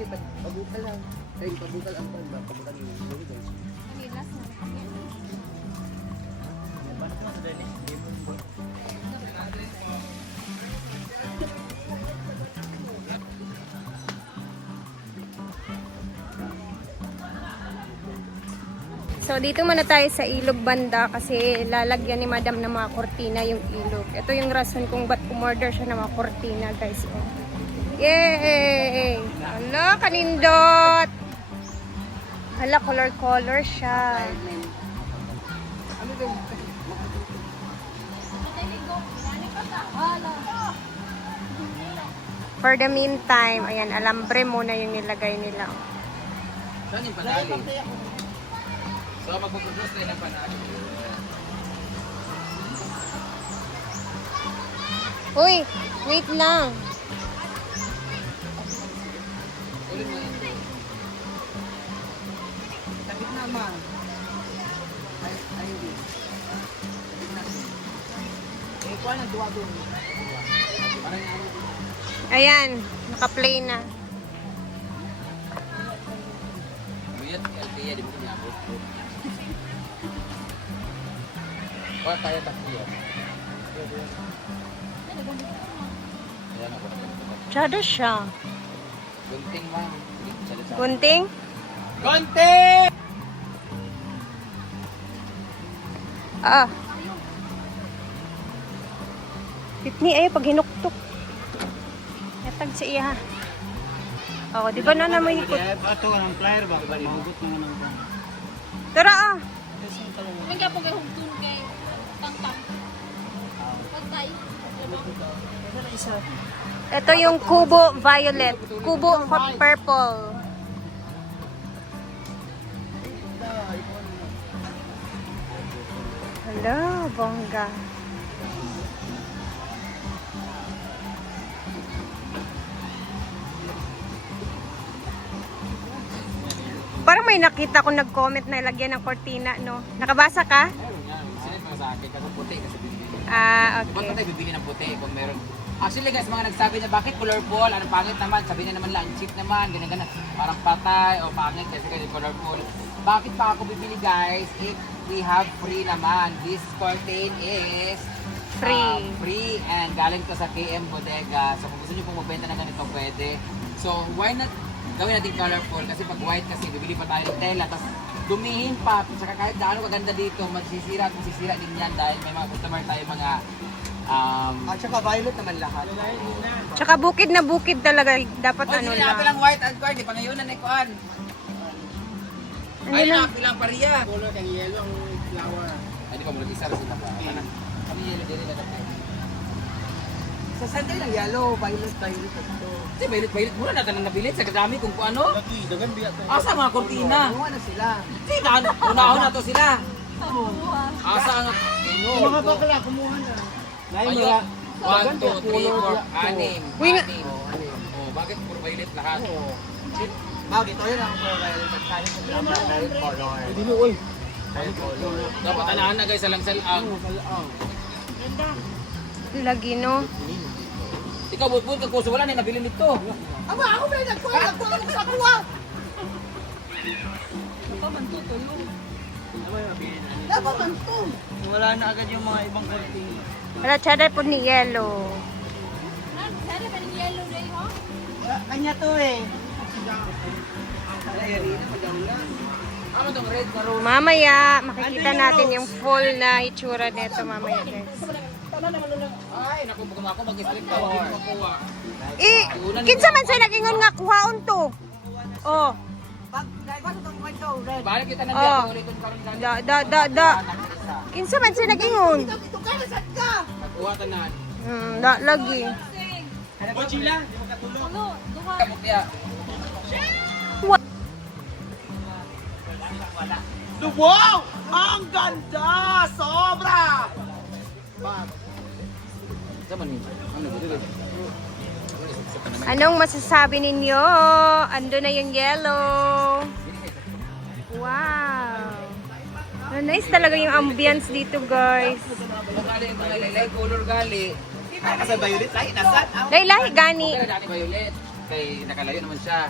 eh, pabukal lang. Ay, pabukal ang pag, pabukal yung logo guys. So, dito muna tayo sa ilog banda kasi lalagyan ni madam ng mga kortina yung ilog. Ito yung rason kung ba't umorder siya ng mga kortina, guys. Oh. Yay! Hala, kanindot! Hala, color-color siya. Ano daw? For the meantime, ayan, alambre muna yung nilagay nila. Saan yung panali? So, magpuproduce tayo ng panali. Uy, wait lang. Ulit mo yun. Tapit na, ma. Ay, hindi. Tapit na. Eh, kuha na, duwa doon. Parang ano. Ayan, naka-play na. Buyat, LPA, di mo kanyabot. Kuha tayo takliya. Ayan ako. Tsada siya. Gunting, ma. Gunting? Gunting! Ah. Pitni ay pag hinuktok. Natag sa iya. Oo, di ba na naman ikot? Ato ang flyer ba? Mahugot na nga ng Tara ah. May po kayo hugtun kay tang-tang. Pagtay. Ito yung kubo violet. Kubo hot purple. Hala, bongga. Parang may nakita ko nag-comment na ilagyan ng cortina, no? Nakabasa ka? Meron nga. Sinit mga sa akin. Kasi puti kasi bibili. Ah, Ba't okay. tayo bibili ng puti kung meron? Actually guys, mga nagsabi niya, bakit colorful? Anong pangit naman? Sabi niya naman lang, cheap naman, ganyan-ganyan. Parang patay o pangit kasi kasi colorful. Bakit pa ako bibili guys? If we have free naman. This curtain is Free. free and galing to sa KM Bodega. So kung gusto niyo pong magbenta ng ganito, pwede. So why not gawin natin colorful? Kasi pag white kasi, bibili pa tayo ng tela. Tapos dumihin pa. Saka kahit gaano kaganda dito, magsisira at masisira din yan dahil may mga customer tayo mga At saka violet naman lahat. Tsaka bukid na bukid talaga. Dapat ano lang. lang. White and white, pangayunan na ikuan. Ano Ay lang? na, pilang pariya. Color kang yellow ang flower. Ay, di ba mo nag-isa sila ba? Kami yelo din na kapag. Sa Sunday lang yellow, violet ito. Kasi bailit muna natin ang nabilit sa kadami kung ano. Lagi, dagan biya to. Asa mga kortina? Kuha na sila. Hindi na, unahon na to sila. Asa ang Mga bakla, kumuha na. Lain Ayun. mga 1, 2, 3, 4, 6. Uy, nga- Oh, bakit puro violet lahat? Mag, ito yun ang violet at kanin sa violet color. Hindi mo, oy. Violet color. Dapat anahan na guys, salang-salang. Lagi, no? Ikaw, butbut, kag kuso, wala na nabili nito. Aba, ako ba yung nagkuha ko sa kuha? Dapat man to. Wala na agad yung mga ibang konting. Wala, tsada po ni yellow. Sana ba ng yellow na yun? Kanya to eh. Ano tong red maroon? Mamaya, makikita natin yung full na itsura nito mamaya, guys. Ay, naku, kung ako mag-strip ka, hindi mo makuha. Eh, kinsa man siya nag-ingon nga kuhaon to? Oh, Pag basta itong kwento, red. Balik kita na Oh. diyan, ulitin karon gani. da. Kinsa man siya nag-ingon? Ito ka na saan ka? Nakuha tanan. Lagi. O, Chila, di mo katulong. Ano? Duha. Kamukya. Wow! Ang ganda! Sobra! Zaman ni. Ano dito? Anong masasabi ninyo? Ando na yung yellow. Wow. Nice talaga yung ambience dito, guys. Kung gali yung mga laylay, color gali. Kasi violet lahi, nasan? Lahi-lahi gani. Pero dati violet. Kay nakalayo naman siya.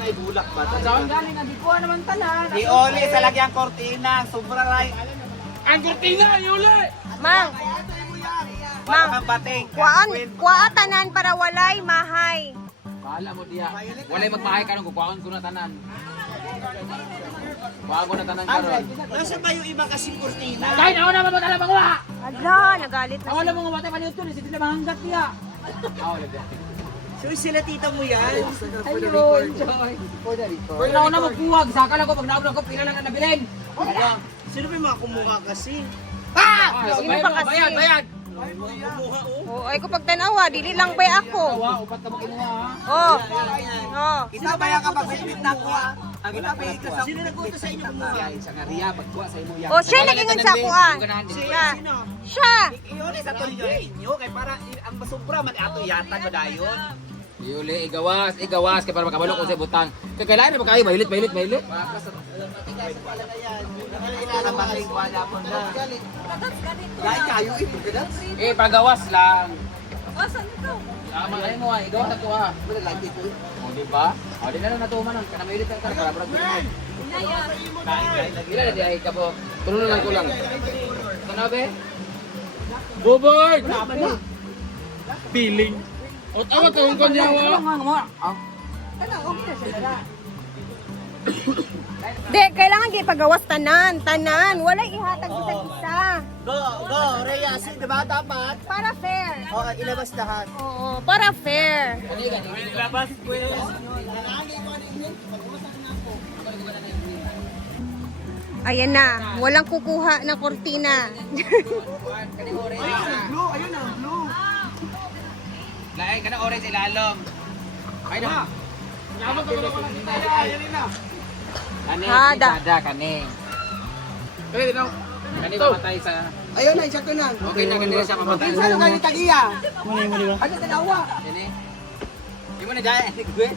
ay bulak ba? Saan galing nga, di ko naman tanan. Di oli sa lagyang kortina, sobra ray. Ang kurtina, Yuli! Mang, Mang, Ang bating. kuwaan tanan para walay mahay. Bahala mo diya. Walay magmahay ka nung kukuhaan ko na tanan. Kukuhaan ko na tanan karon. Nasa ba yung iba kasing kortina? Kahit ako naman matala mga wa! Ala, nagalit na Ako siya. na mga matay paniyo to, hindi na mahanggat niya. Ako na So sila tita mo yan? Ayun, Joy. Pwede na ako na magbuwag. Saka lang ko, pag naabot ako, pila lang na nabilin. Sino ba yung mga kumuha kasi? Sino pa kasi? Bayad, bayad. Kumuha Oh, ay ko pagtanawa, dili lang ba ako? Tawa, upat ka makinuha ha. Oh. Oh. Kita ba yung kapag silbit na ko ha? Ang kita ba yung kasama? Sino nagkuto sa inyo kumuha? Sa ngaria, pagkuha sa imo yan. Oh, siya nagingon sa kuan. Siya. Siya. Iyon sa tulyo inyo kay para ang basubra man ato yata ko dayon. Yuli, igawas, kaya para makabalo ko sa butang. Kaya kailangan na ba kayo, mahilit. Ilalabaling ko na po na. Dahil kayo ito ka Eh, pagawas lang. Asan ito? Tama kayo mo ha, igawas na to ha. O, di ba? O, di na lang natuman nun. Kana mahilit ka, para parang gano'n. Gila na di ay ka po. Tulungan lang ko lang. Ito na be? Bubay! Piling. O, tawag ka kung kanya mo. De, kailangan gipagawas tanan, wala ihatag isa-isa. Go, Rhea, diba dapat? Para fair. O, ilabas lahat. Oo, para fair. Ilabas, pues. Ayan na, walang kukuha ng kortina. Blue, ayun na, blue. Lain ka na orange ilalom. Ay na. Lamang ka mga kita na. Kani, Hada. kada, kani. Kani, no? Kani mamatay sa... Ayun na, isa ko na. Okay na, kani siya mamatay. Saan ka ni tagiya? Muli. Ano sa dawa? Kani. Hindi mo na dyan. Gwen.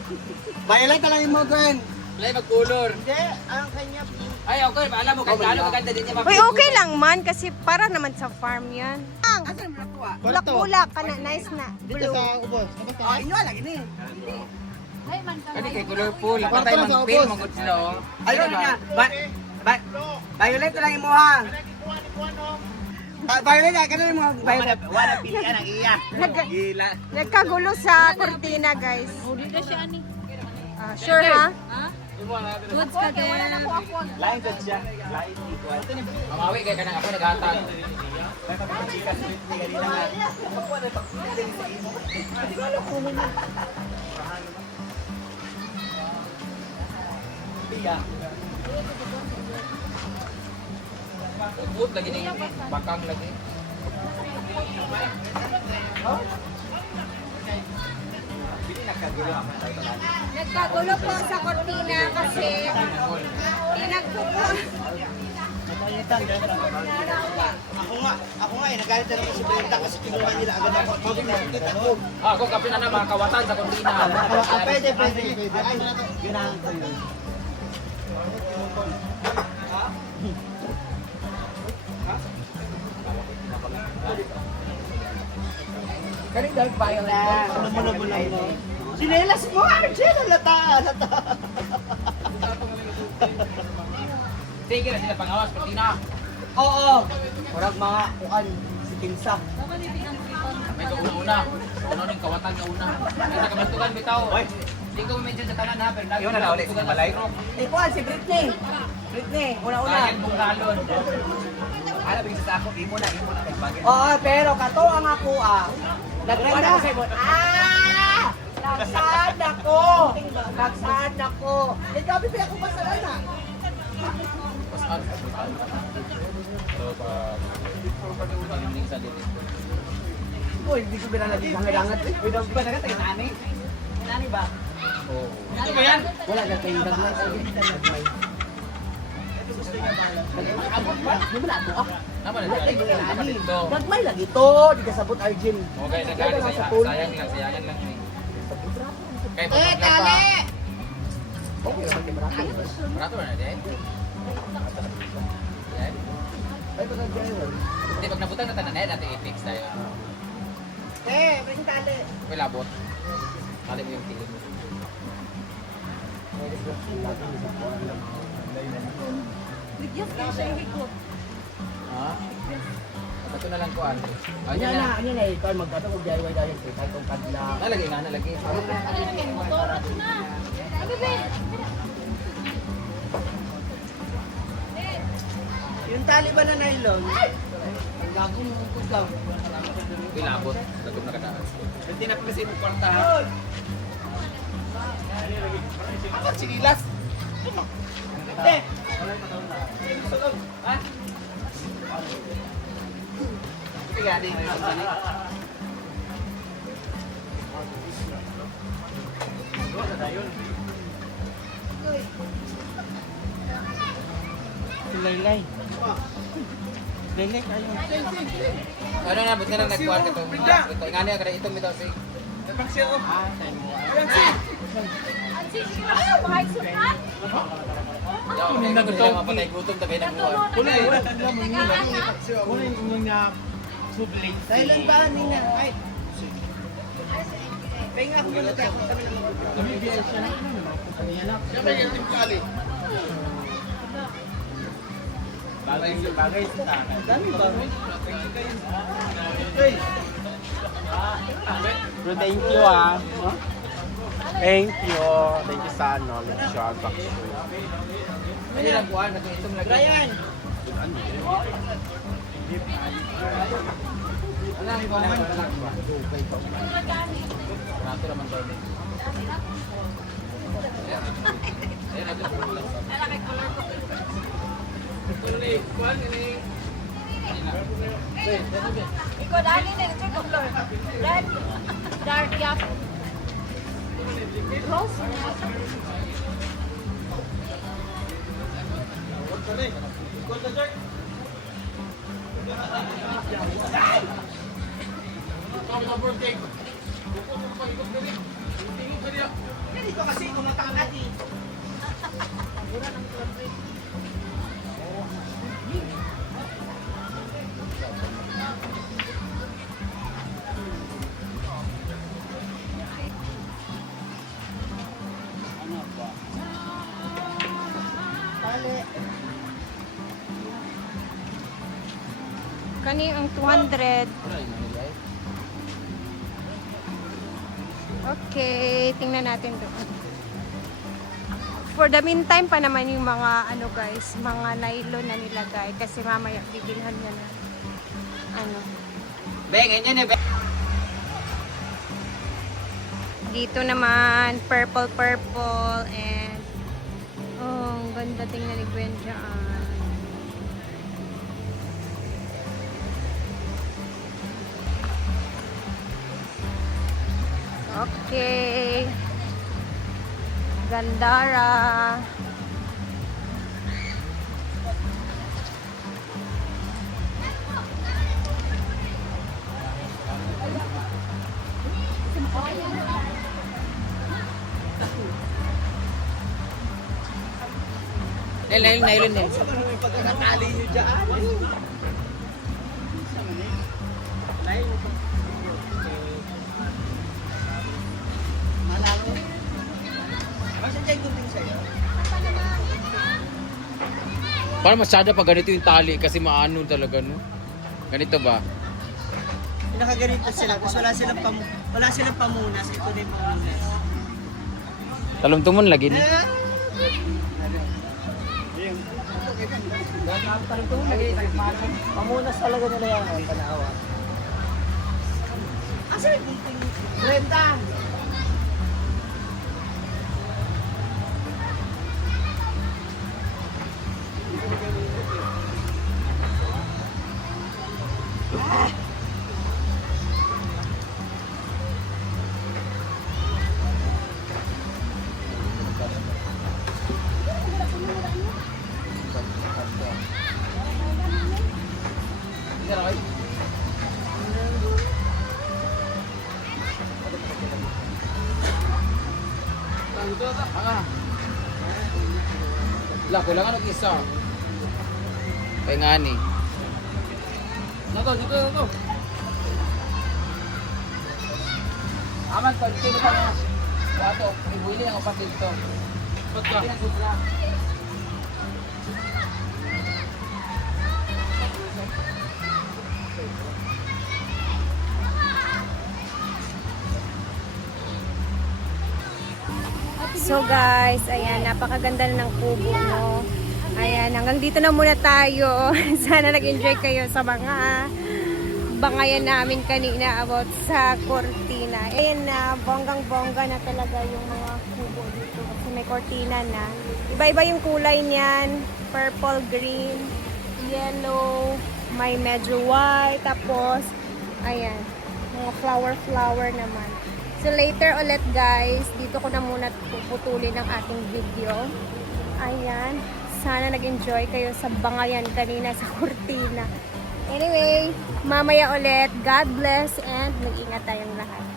Bayalan ka lang mo, Gwen. Wala magkulor. Hindi, ang kanya. Ay, okay. Alam mo, kahit gaano maganda din niya. Uy, okay lang man kasi para naman sa farm yan. Ang Asan mo nakuha? bulak-bulak ka na, nice na. Blue. ubos. Oh, inyo lagi ni. Ay, man ka. Kani kay colorful. Patay mang pin, mangod sila, oh. Ayun na. Violet lang imo ha. Violet ka kanang mo. Wala pilian ang iya. Gila. Nagkagulo sa kortina, guys. Oh, di na siya ani. Sure ha? Ha? Goods ka din. Wala na ko ako. Lain ka siya. Lain dito. Mamawi kay kanang ako naghatag. Ikot lagi ning bakang lagi. Nagkagulo po sa kortina kasi pinagpupon. Ako nga nagalit na naman si Brenda kasi kinuha nila agad ako. Kita ko. Ako kapin na mga kawatan sa kontina. Pwede. Ay, yun ang ko yun. Kaning dark violet. Ano mo lang mo? Sinelas mo, Arjen! Lata! Sige na sila pangawas kontina. Oo! Parang mga kuan si Kinsa. May kauna. Ano ning kawatan nga una. Sa kabantugan bitaw. Hindi ko mention sa tanan ha, pero lagi. Yun na ulit sa balay. Di ko si Britney. Britney, una-una. Ayan mong galon. Alam mo sa ako, imo na kay bagay. Oo, pero kato ang ako Nagready ako sa ibon. Nagsaan ako. Nagsaan ako. Ikaw, bibili ako pasalan na. Pasan. So Uy, hindi ko binalagi hangat-hangat. Uy, daw ba nagatay nani? Nani ba? oh. Ito ba yan? Wala ka tayong dagmay. Abot ba? Di ba nato ah? Naman na dito. Dagmay lang ito. Di ka sabot Arjun. Okay, nagkali sayang lang. Kay tali! Okay, sakit marami. Barato na din. Yan. Ay, ba nag-driver? Hindi, pag nabutang na tanan, natin i-fix tayo. Eh, bring tali. May labot. Kali mo yung tilim. Ligyas kayo siya hikot. Ha? Ito na lang ko ano. Ano na ikaw magkata kung DIY dahil kahit kung kadla. Nalagay nga, nalagay. Ano na kayo motor? Ito na. Ano ba? Yung tali ba na nylon? Ang lagong mungkod lang. Pilabot. Lagom na kadaan. Hindi na kasi mo kwartahan. Ako sinilas. Te. Ha? Kaya din yung sali. Laylay. Laylay kayo. Ano na, buti na nagkuhan ka ito. Ingani ka ito bitaw si. Ayaw, bahay sukat. Yaw, kaya ka nila mapatay gutom tabi nagkuhan. Kunin mo nga sublit. Thailand ba nina? Ay. Penga ako muna tayo kung kami naman. Kami biya siya na naman. Siya ba yung timkali? Bagay sa takan. Dami ba? Bro, thank you ah. Thank you. Thank you sa knowledge shot. Ano lang kuhan, itong lagi. Brian! Ano ang kuhan naman lang kuhan? Rato naman daw din. Ayan natin. Ikaw dali na ito color. Red, dark yak. Rose na. Dito kasi kumatakan natin. Kani ang 200. Okay, tingnan natin doon. For the meantime pa naman yung mga ano guys, mga nylon na nilagay kasi mamaya bibilhan niya na ano. Beng, yan eh, Beng. Dito naman purple and oh, ang ganda tingnan ni Gwen dyan. Okay. Gandara. Nylon din. Ano yung pagkakatali nyo dyan? Malaki. Masa dyan gunting sa'yo? Para masyado pa ganito yung tali kasi maano talaga, no? Ganito ba? Nakaganito sila kasi wala silang pamunas. Ito na yung pamunas. Talumtumon lagi ni. Pamunas talaga nila yan. Ang panawa. Asa yung gunting? Brenda! Lah, kulangan og isa. Kay ngani. Dito. Aman to, dito ka na. Wato, ibuli ang upat dito. So guys, ayan, napakaganda na ng kubo mo. Ayan, hanggang dito na muna tayo. Sana nag-enjoy kayo sa mga bangayan namin kanina about sa cortina. Ayan na, bonggang-bongga na talaga yung mga kubo dito. Kasi may cortina na. Iba-iba yung kulay niyan. Purple, green, yellow, may medyo white. Tapos, ayan, mga flower-flower naman. So later ulit guys, dito ko na muna puputulin ang ating video. Ayan, sana nag-enjoy kayo sa bangayan kanina sa cortina. Anyway, mamaya ulit. God bless and mag-ingat tayong lahat.